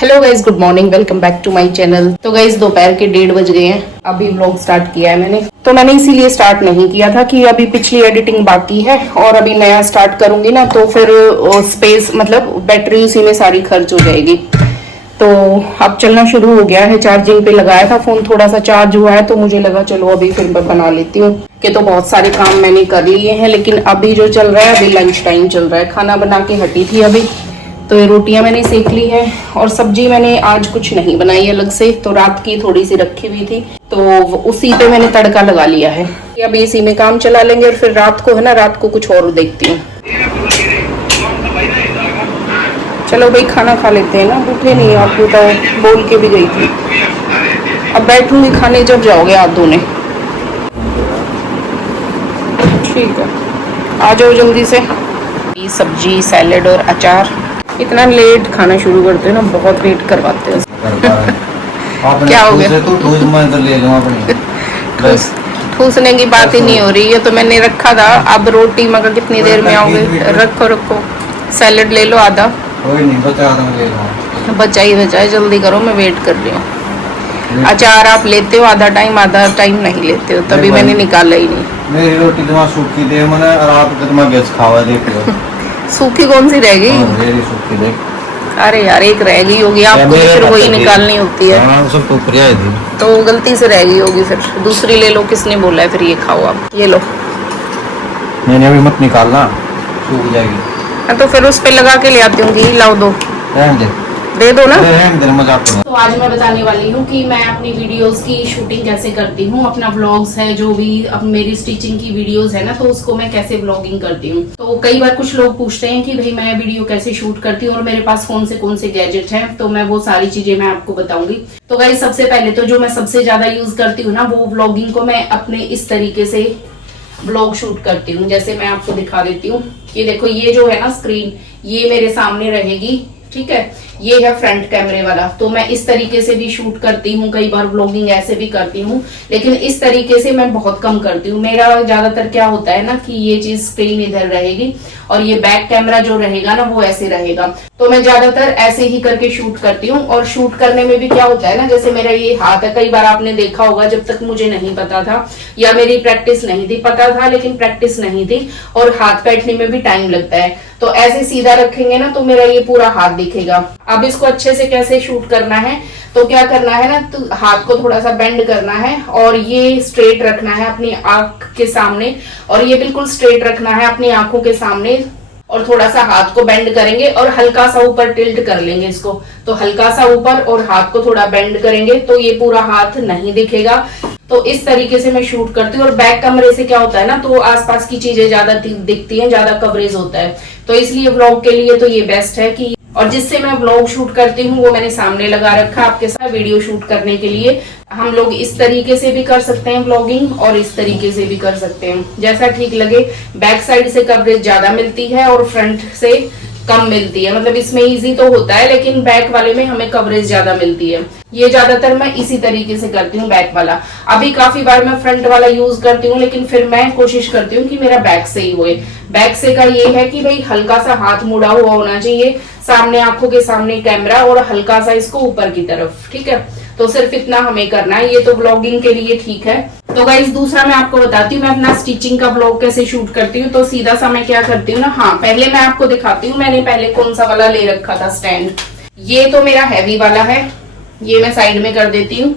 Hello guys, good morning, welcome back to my channel. तो guys दोपहर के 1:30 बज गए हैं। अभी व्लॉग स्टार्ट किया है मैंने, तो मैंने इसीलिए स्टार्ट नहीं किया था कि अभी पिछली एडिटिंग बाकी है और अभी नया स्टार्ट करूंगी ना तो फिर स्पेस मतलब बैटरी उसी में सारी खर्च हो जाएगी। तो अब चलना शुरू हो गया है। चार्जिंग पे लगाया था फोन, थोड़ा सा चार्ज हुआ है तो मुझे लगा चलो अभी फिर बना लेती हूँ कि तो बहुत सारे काम मैंने कर लिए हैं। लेकिन अभी जो चल रहा है, अभी लंच टाइम चल रहा है। खाना बना के हटी थी अभी, तो ये रोटियां मैंने सेक ली है और सब्जी मैंने आज कुछ नहीं बनाई अलग से, तो रात की थोड़ी सी रखी हुई थी तो उसी पे मैंने तड़का लगा लिया है। अभी इसी में काम चला लेंगे और फिर रात को है ना, रात को कुछ और देखती हूँ। चलो भाई खाना खा लेते हैं ना, भूखे नहीं आप बताओ, बोल के भी गई थी। अब बैठूंगी खाने जब जाओगे हाथ धोने। ठीक है, आ जाओ जल्दी से। सब्जी, सैलेड और अचार। इतना लेट खाना शुरू करते हो ना, बहुत लेट करवाते हो। क्या हो गया? ठूसने की बात ही नहीं हो रही है, तो मैंने रखा था। अब रोटी मगर कितनी देर में आओगे? रखो रखो, सैलेड ले लो आधा। कोई नहीं, बचा ही बचा है, जल्दी करो, मैं वेट कर रही हूँ। अचार आप लेते हो आधा टाइम नहीं लेते हो, तभी मैंने निकाला ही नहीं। मेरी रोटी तुम्हारी सूखी दे मैंने, और आप तुम्हारा गैस खावा देखो। सूखी कौन सी रह गई? मेरी सूखी देख। अरे यार, एक रह गई होगी, आपको फिर वही निकालनी होती है। सब टोकरियां थी तो गलती से रह गई होगी, फिर दूसरी ले लो। किसने बोला है फिर ये खाओ आप? ये लो। मैंने अभी मत निकालना, सूख जाएगी। तो फिर उस पे लगा के ले आती हूँ। लाओ दो, दे दो ना। तो आज मैं बताने वाली हूँ कि मैं अपनी वीडियोस की शूटिंग कैसे करती हूँ। अपना व्लॉग्स है जो भी, अब मेरी स्टिचिंग की वीडियोस है ना, तो उसको मैं कैसे व्लॉगिंग करती हूँ। तो कई बार कुछ लोग पूछते हैं कि भाई मैं वीडियो कैसे शूट करती हूँ और मेरे पास कौन से गैजेट हैं, तो मैं वो सारी चीजें मैं आपको बताऊंगी। तो गाइस, सबसे पहले तो जो मैं सबसे ज्यादा यूज करती हूँ ना, वो व्लॉगिंग को मैं अपने इस तरीके से व्लॉग शूट करती हूँ। जैसे मैं आपको दिखा देती हूँ, ये देखो, ये जो है ना स्क्रीन, ये मेरे सामने रहेगी, ठीक है। ये है फ्रंट कैमरे वाला। तो मैं इस तरीके से भी शूट करती हूँ, कई बार व्लॉगिंग ऐसे भी करती हूँ, लेकिन इस तरीके से मैं बहुत कम करती हूँ। मेरा ज्यादातर क्या होता है ना कि ये चीज स्क्रीन इधर रहेगी और ये बैक कैमरा जो रहेगा ना वो ऐसे रहेगा। तो मैं ज्यादातर ऐसे ही करके शूट करती हूँ। और शूट करने में भी क्या होता है ना, जैसे मेरा ये हाथ है, कई बार आपने देखा होगा, जब तक मुझे नहीं पता था या मेरी प्रैक्टिस नहीं थी, पता था लेकिन प्रैक्टिस नहीं थी, और हाथ बैठने में भी टाइम लगता है। तो ऐसे सीधा रखेंगे ना तो मेरा ये पूरा हाथ दिखेगा। अब इसको अच्छे से कैसे शूट करना है, तो क्या करना है ना, तो हाथ को थोड़ा सा बेंड करना है और ये स्ट्रेट रखना है अपनी आंख के सामने, और ये बिल्कुल स्ट्रेट रखना है अपनी आंखों के सामने, और थोड़ा सा हाथ को बेंड करेंगे और हल्का सा ऊपर टिल्ट कर लेंगे इसको। तो हल्का सा ऊपर और हाथ को थोड़ा बेंड करेंगे तो ये पूरा हाथ नहीं दिखेगा। तो इस तरीके से मैं शूट करती हूँ। और बैक कैमरे से क्या होता है ना, तो आसपास की चीजें ज्यादा दिखती हैं, ज्यादा कवरेज होता है। तो इसलिए व्लॉग के लिए तो ये बेस्ट है कि, और जिससे मैं व्लॉग शूट करती हूँ वो मैंने सामने लगा रखा आपके साथ वीडियो शूट करने के लिए। हम लोग इस तरीके से भी कर सकते हैं व्लॉगिंग और इस तरीके से भी कर सकते हैं, जैसा ठीक लगे। बैक साइड से कवरेज ज्यादा मिलती है और फ्रंट से कम मिलती है। मतलब इसमें इजी तो होता है लेकिन बैक वाले में हमें कवरेज ज्यादा मिलती है। ये ज्यादातर मैं इसी तरीके से करती हूँ, बैक वाला। अभी काफी बार मैं फ्रंट वाला यूज करती हूँ, लेकिन फिर मैं कोशिश करती हूँ कि मेरा बैक से ही होए। बैक से का ये है कि भाई हल्का सा हाथ मुड़ा हुआ होना चाहिए, सामने आंखों के सामने कैमरा, और हल्का सा इसको ऊपर की तरफ, ठीक है। तो सिर्फ इतना हमें करना है, ये तो व्लॉगिंग के लिए ठीक है। तो गाइस, दूसरा मैं आपको बताती हूँ मैं अपना स्टिचिंग का व्लॉग कैसे शूट करती हूँ। तो सीधा सा मैं क्या करती हूँ ना, हाँ पहले मैं आपको दिखाती हूँ मैंने पहले कौन सा वाला ले रखा था स्टैंड। ये तो मेरा हैवी वाला है, ये मैं साइड में कर देती हूँ।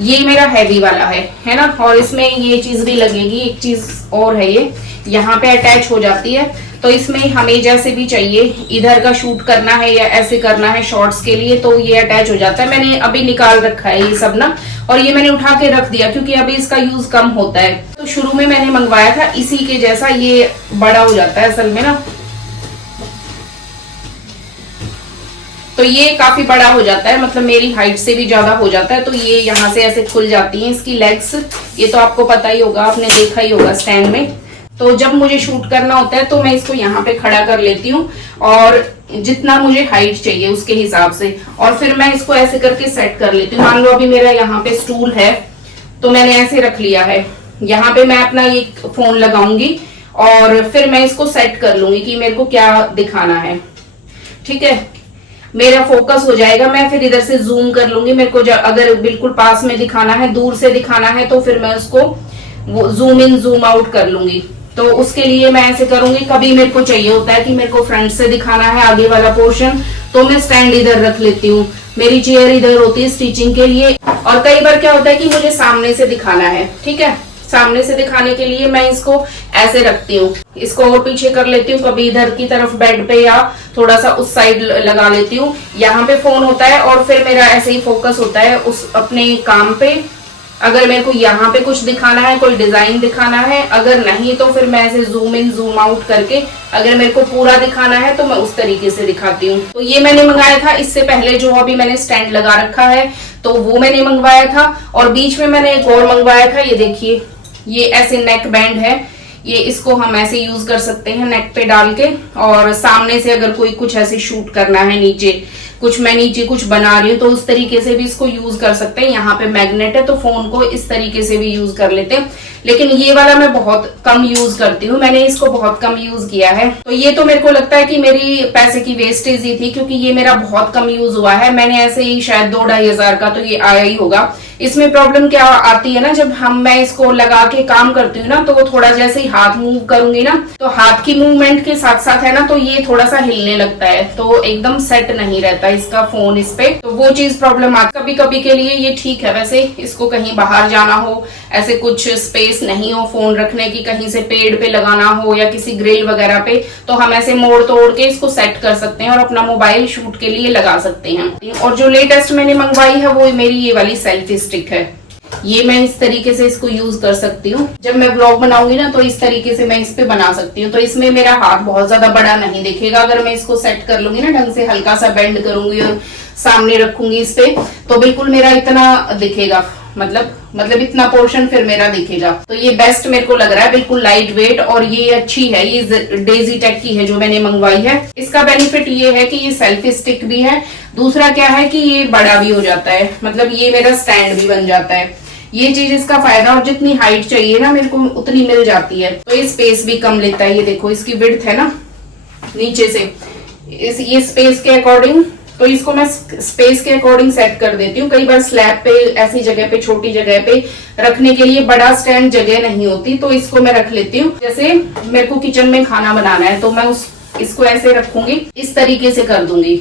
ये मेरा हैवी वाला है ना। और इसमें ये चीज भी लगेगी, एक चीज और है, ये यहाँ पे अटैच हो जाती है। तो इसमें हमें जैसे भी चाहिए, इधर का शूट करना है या ऐसे करना है शॉर्ट्स के लिए, तो ये अटैच हो जाता है। मैंने अभी निकाल रखा है ये सब ना, और ये मैंने उठा के रख दिया क्योंकि अभी इसका यूज कम होता है। तो शुरू में मैंने मंगवाया था इसी के जैसा, ये बड़ा हो जाता है असल में ना, तो ये काफी बड़ा हो जाता है, मतलब मेरी हाइट से भी ज्यादा हो जाता है। तो ये यहाँ से ऐसे खुल जाती हैं इसकी लेग्स, ये तो आपको पता ही होगा, आपने देखा ही होगा स्टैंड में। तो जब मुझे शूट करना होता है तो मैं इसको यहाँ पे खड़ा कर लेती हूँ, और जितना मुझे हाइट चाहिए उसके हिसाब से, और फिर मैं इसको ऐसे करके सेट कर लेती हूँ। मान लो अभी मेरा यहाँ पे स्टूल है तो मैंने ऐसे रख लिया है, यहाँ पे मैं अपना ये फोन लगाऊंगी और फिर मैं इसको सेट कर लूंगी कि मेरे को क्या दिखाना है, ठीक है। मेरा फोकस हो जाएगा। मैं फिर इधर से जूम कर लूंगी। मेरे को अगर बिल्कुल पास में दिखाना है, दूर से दिखाना है, तो फिर मैं उसको जूम इन जूम आउट कर लूंगी। तो उसके लिए मैं ऐसे करूंगी, कभी मेरे को चाहिए होता है कि मेरे को फ्रंट से दिखाना है आगे वाला पोर्शन, तो मैं स्टैंड इधर रख लेती हूँ, मेरी चेयर इधर होती है स्टिचिंग के लिए। और कई बार क्या होता है कि मुझे सामने से दिखाना है, ठीक है, सामने से दिखाने के लिए मैं इसको ऐसे रखती हूँ, इसको और पीछे कर लेती हूँ, कभी इधर की तरफ बेड पे या थोड़ा सा उस साइड लगा लेती हूँ। यहाँ पे फोन होता है और फिर मेरा ऐसे ही फोकस होता है उस अपने काम पे। अगर मेरे को यहाँ पे कुछ दिखाना है, कोई डिजाइन दिखाना है, अगर नहीं तो फिर मैं ऐसे जूम इन जूम आउट करके, अगर मेरे को पूरा दिखाना है तो मैं उस तरीके से दिखाती हूँ। तो ये मैंने मंगाया था, इससे पहले जो अभी मैंने स्टैंड लगा रखा है तो वो मैंने मंगवाया था। और बीच में मैंने एक और मंगवाया था, ये देखिए, ये ऐसे नेक बैंड है, ये इसको हम ऐसे यूज कर सकते हैं नेक पे डाल के। और सामने से अगर कोई कुछ ऐसे शूट करना है, मैं नीचे कुछ बना रही हूँ, तो उस तरीके से भी इसको यूज कर सकते हैं। यहाँ पे मैग्नेट है तो फोन को इस तरीके से भी यूज कर लेते हैं। लेकिन ये वाला मैं बहुत कम यूज करती हूँ, मैंने इसको बहुत कम यूज किया है। तो ये तो मेरे को लगता है कि मेरी पैसे की वेस्टेज ही थी, क्योंकि ये मेरा बहुत कम यूज हुआ है। मैंने ऐसे ही शायद 2-2.5 हजार का तो ये आया ही होगा। इसमें प्रॉब्लम क्या आती है ना, जब मैं इसको लगा के काम करती हूँ ना, तो वो थोड़ा जैसे ही हाथ मूव करूंगी ना, तो हाथ की मूवमेंट के साथ साथ है ना, तो ये थोड़ा सा हिलने लगता है, तो एकदम सेट नहीं रहता इसका फोन इस पे। तो वो चीज प्रॉब्लम आती। कभी कभी के लिए ये ठीक है, वैसे इसको कहीं बाहर जाना हो, ऐसे कुछ स्पेस नहीं हो फोन रखने की, कहीं से पेड़ पे लगाना हो या किसी ग्रिल वगैरह पे, तो हम ऐसे मोड़ तोड़ के इसको सेट कर सकते हैं और अपना मोबाइल शूट के लिए लगा सकते हैं। और जो लेटेस्ट मैंने मंगवाई है वो मेरी ये वाली सेल्फी स्टिक है। ये मैं इस तरीके से इसको यूज कर सकती हूँ। जब मैं ब्लॉग बनाऊंगी ना, तो इस तरीके से मैं इस पे बना सकती हूँ। तो इसमें मेरा हाथ बहुत ज्यादा बड़ा नहीं दिखेगा। अगर मैं इसको सेट कर लूंगी ना ढंग से, हल्का सा बेंड करूंगी और सामने रखूंगी इस पे, तो बिल्कुल मेरा इतना दिखेगा, मतलब इतना पोर्शन फिर मेरा दिखेगा। तो ये बेस्ट मेरे को लग रहा है, बिल्कुल लाइट वेट, और ये अच्छी है। ये डेजी टेक की है जो मैंने मंगवाई है। इसका बेनिफिट ये है कि ये सेल्फी स्टिक भी है। दूसरा क्या है कि ये बड़ा भी हो जाता है, मतलब ये मेरा स्टैंड भी बन जाता है। ये चीज इसका फायदा, और जितनी हाइट चाहिए ना मेरे को उतनी मिल जाती है। तो ये स्पेस भी कम लेता है। ये देखो इसकी विड्थ है ना नीचे से, ये स्पेस के अकॉर्डिंग, तो इसको मैं स्पेस के अकॉर्डिंग सेट कर देती हूँ। कई बार स्लैब पे, ऐसी जगह पे, छोटी जगह पे रखने के लिए बड़ा स्टैंड जगह नहीं होती, तो इसको मैं रख लेती हूँ। जैसे मेरे को किचन में खाना बनाना है तो मैं इसको ऐसे रखूंगी, इस तरीके से कर दूंगी,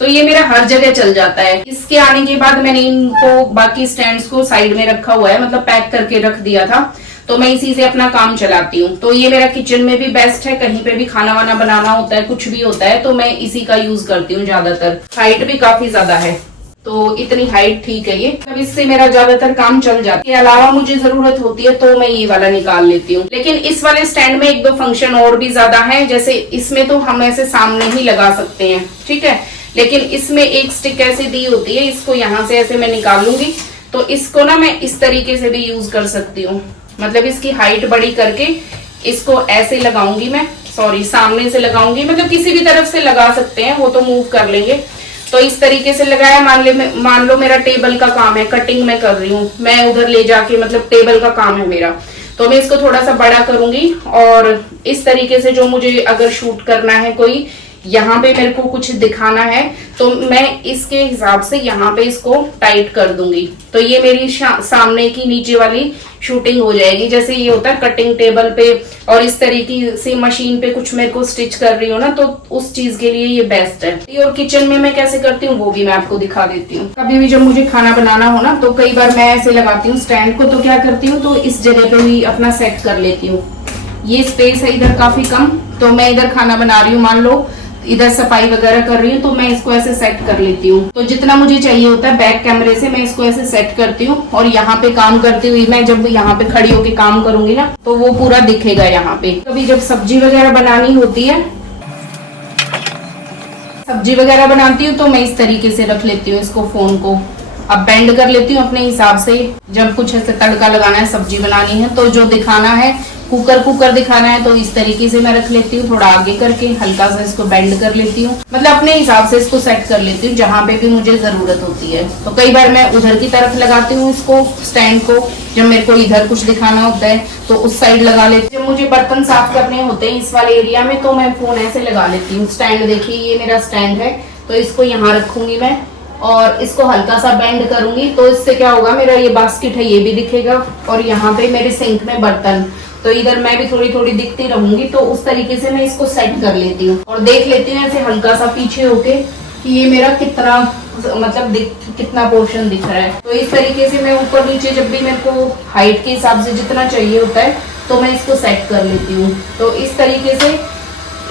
तो ये मेरा हर जगह चल जाता है। इसके आने के बाद मैंने इनको बाकी स्टैंड्स को साइड में रखा हुआ है, मतलब पैक करके रख दिया था, तो मैं इसी से अपना काम चलाती हूँ। तो ये मेरा किचन में भी बेस्ट है, कहीं पे भी खाना वाना बनाना होता है, कुछ भी होता है, तो मैं इसी का यूज करती हूँ ज्यादातर। हाइट भी काफी ज्यादा है, तो इतनी हाइट ठीक है ये, अब इससे मेरा ज्यादातर काम चल जाता है। इसके अलावा मुझे जरूरत होती है तो मैं ये वाला निकाल लेती हूँ। लेकिन इस वाले स्टैंड में 1-2 फंक्शन और भी ज्यादा है। जैसे इसमें तो हम ऐसे सामने ही लगा सकते हैं, ठीक है, लेकिन इसमें एक स्टिक ऐसे दी होती है, इसको यहाँ से ऐसे मैं निकाल लूंगी, तो इसको ना मैं इस तरीके से भी यूज कर सकती हूँ। मतलब इसकी हाइट बड़ी करके इसको ऐसे लगाऊंगी मैं, सामने से लगाऊंगी, मतलब किसी भी तरफ से लगा सकते हैं, वो तो मूव कर लेंगे। तो इस तरीके से लगाया। मान लो मेरा टेबल का काम है, कटिंग मैं कर रही हूँ, मैं उधर ले जाके, मतलब टेबल का काम है मेरा, तो मैं इसको थोड़ा सा बड़ा करूंगी और इस तरीके से जो मुझे अगर शूट करना है, कोई यहाँ पे मेरे को कुछ दिखाना है, तो मैं इसके हिसाब से यहाँ पे इसको टाइट कर दूंगी, तो ये मेरी सामने की नीचे वाली शूटिंग हो जाएगी। जैसे ये होता है कटिंग टेबल पे, और इस तरीके से मशीन पे कुछ मेरे को स्टिच कर रही हूँ ना, तो उस चीज के लिए ये बेस्ट है। और किचन में मैं कैसे करती हूँ वो भी मैं आपको दिखा देती हूँ। कभी भी जब मुझे खाना बनाना हो ना, तो कई बार मैं ऐसे लगाती हूँ स्टैंड को, तो क्या करती हूँ, तो इस जगह पे भी अपना सेट कर लेती हूँ। ये स्पेस है इधर काफी कम, तो मैं इधर खाना बना रही हूँ, मान लो इधर सफाई वगैरह कर रही हूँ, तो मैं इसको ऐसे सेट कर लेती हूँ। तो जितना मुझे चाहिए होता है बैक कैमरे से मैं इसको ऐसे सेट करती हूँ, और यहाँ पे काम करती हुई मैं जब यहाँ पे खड़ी होके काम करूंगी ना, तो वो पूरा दिखेगा यहाँ पे। कभी जब सब्जी वगैरह बनानी होती है, सब्जी वगैरह बनाती हूँ, तो मैं इस तरीके से रख लेती हूँ इसको, फोन को अब बेंड कर लेती हूँ अपने हिसाब से। जब कुछ ऐसे तड़का लगाना है, सब्जी बनानी है, तो जो दिखाना है कुकर दिखाना है तो इस तरीके से मैं रख लेती हूँ, थोड़ा आगे करके हल्का सा इसको बेंड कर लेती हूँ, मतलब अपने हिसाब से इसको सेट कर लेती हूँ जहाँ पे भी मुझे जरूरत होती है। तो कई बार मैं उधर की तरफ लगाती हूँ इसको स्टैंड को, जब मेरे को इधर कुछ दिखाना होता है तो उस साइड लगा लेती हूँ। जब मुझे बर्तन साफ करने होते हैं इस वाले एरिया में तो मैं फोन ऐसे लगा लेती हूँ। स्टैंड देखिए, ये मेरा स्टैंड है तो इसको यहाँ रखूंगी मैं और इसको हल्का सा बेंड करूंगी तो इससे क्या होगा, मेरा ये बास्केट है ये भी दिखेगा और यहाँ पे मेरे सिंक में बर्तन, तो इधर मैं भी थोड़ी थोड़ी दिखती रहूंगी। तो उस तरीके से मैं इसको सेट कर लेती हूँ और देख लेती हूँ ऐसे हल्का सा पीछे होके कि ये मेरा कितना मतलब कितना पोर्शन दिख रहा है। तो इस तरीके से मैं ऊपर नीचे जब भी मेरे को हाइट के हिसाब से जितना चाहिए होता है तो मैं इसको सेट कर लेती हूँ। तो इस तरीके से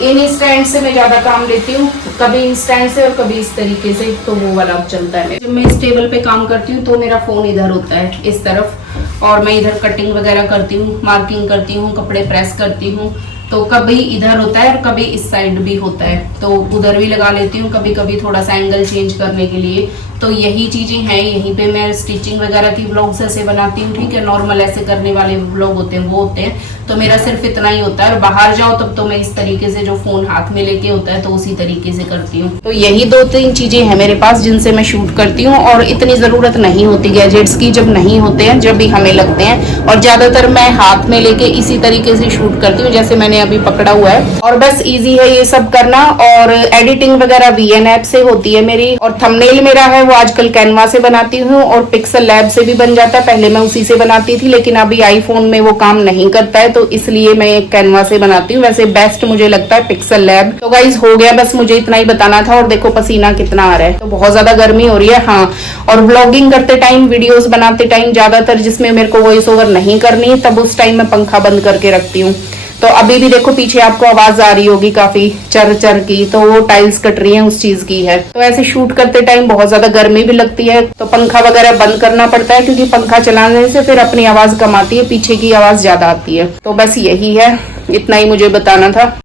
इन स्टैंड से मैं ज्यादा काम लेती हूँ, कभी इन स्टैंड से और कभी इस तरीके से, तो वो वाला चलता है। जब मैं इस टेबल पे काम करती हूँ तो मेरा फोन इधर होता है इस तरफ और मैं इधर कटिंग वगैरह करती हूँ, मार्किंग करती हूँ, कपड़े प्रेस करती हूँ। तो कभी इधर होता है और कभी इस साइड भी होता है तो उधर भी लगा लेती हूँ, कभी कभी थोड़ा सा एंगल चेंज करने के लिए। तो यही चीजें हैं, यहीं पे मैं स्टिचिंग वगैरह की व्लॉग्स ऐसे बनाती हूँ, ठीक है। नॉर्मल ऐसे करने वाले व्लॉग होते हैं वो होते हैं, तो मेरा सिर्फ इतना ही होता है। और बाहर जाओ तब तो मैं इस तरीके से जो फोन हाथ में लेके होता है तो उसी तरीके से करती हूँ। तो यही 2-3 चीजें हैं मेरे पास जिनसे मैं शूट करती हूँ और इतनी जरूरत नहीं होती गैजेट्स की, जब नहीं होते हैं जब भी हमें लगते हैं। और ज्यादातर मैं हाथ में लेके इसी तरीके से शूट करती हूँ जैसे मैंने अभी पकड़ा हुआ है। और बस इजी है ये सब करना। और एडिटिंग वगैरह VN ऐप से होती है मेरी। और थंबनेल मेरा है वो आजकल कैनवा से बनाती हूँ और पिक्सल लैब से भी बन जाता है, पहले मैं उसी से बनाती थी लेकिन अभी आईफोन में वो काम नहीं करता है तो इसलिए मैं कैनवा से बनाती हूँ। वैसे बेस्ट मुझे लगता है पिक्सल लैब। तो गाइज हो गया, बस मुझे इतना ही बताना था। और देखो पसीना कितना आ रहा है, तो बहुत ज्यादा गर्मी हो रही है। हाँ, और व्लॉगिंग करते टाइम, वीडियोस बनाते टाइम ज्यादातर जिसमें मेरे को वॉइस ओवर नहीं करनी है तब उस टाइम मैं पंखा बंद करके रखती हूँ। तो अभी भी देखो पीछे आपको आवाज आ रही होगी काफी चर चर की, तो वो टाइल्स कट रही है उस चीज की है। तो ऐसे शूट करते टाइम बहुत ज्यादा गर्मी भी लगती है तो पंखा वगैरह बंद करना पड़ता है, क्योंकि पंखा चलाने से फिर अपनी आवाज कम आती है, पीछे की आवाज ज्यादा आती है। तो बस यही है, इतना ही मुझे बताना था।